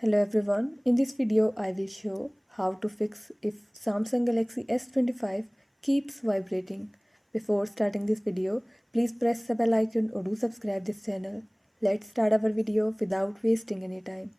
Hello everyone, in this video I will show how to fix if Samsung Galaxy S25 keeps vibrating. Before starting this video, please press the bell icon or do subscribe this channel. Let's start our video without wasting any time.